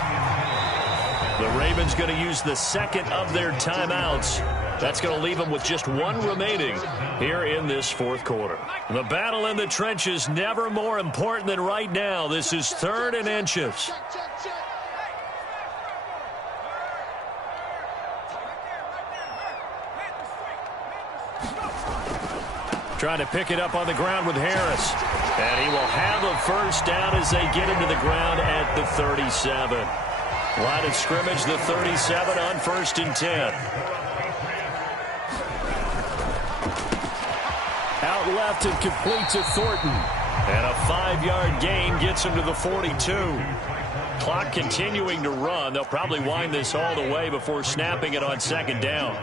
The Ravens going to use the second of their timeouts. That's going to leave them with just one remaining here in this fourth quarter. The battle in the trenches never more important than right now. This is 3rd and inches. Trying to pick it up on the ground with Harris. And he will have a first down as they get into the ground at the 37. Line of scrimmage, the 37 on 1st and 10. Out left and complete to Thornton. And a 5-yard gain gets him to the 42. Clock continuing to run. They'll probably wind this all the way before snapping it on 2nd down.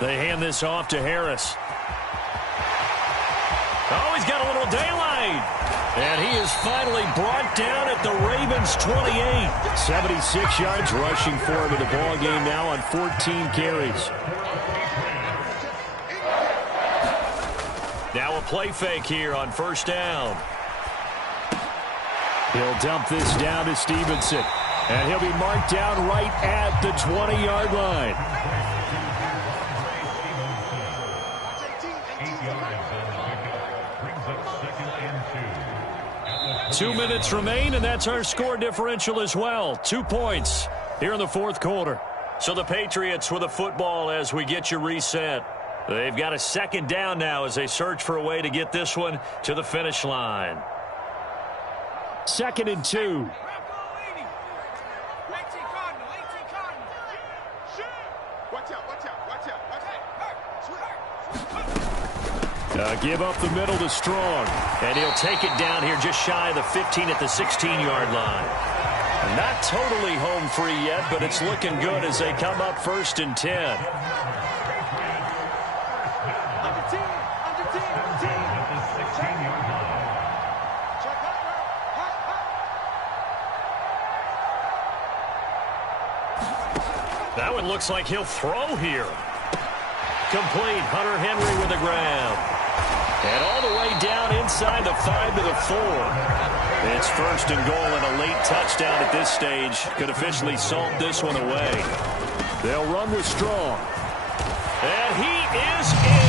They hand this off to Harris. Oh, he's got a little daylight. And he is finally brought down at the Ravens' 28. 76 yards rushing for him in the ball game now on 14 carries. Now a play fake here on 1st down. He'll dump this down to Stevenson. And he'll be marked down right at the 20-yard line. 2 minutes remain, and that's our score differential as well. 2 points here in the fourth quarter. So the Patriots with the football as we get you reset. They've got a 2nd down now as they search for a way to get this one to the finish line. 2nd and 2. Give up the middle to Strong. And he'll take it down here just shy of the 15 at the 16-yard line. Not totally home free yet, but it's looking good as they come up 1st and 10. That one looks like he'll throw here. Complete. Hunter Henry with the grab. And all the way down inside the 5 to the 4. It's 1st and goal and a late touchdown at this stage. Could officially salt this one away. They'll run with Strong. And he is in.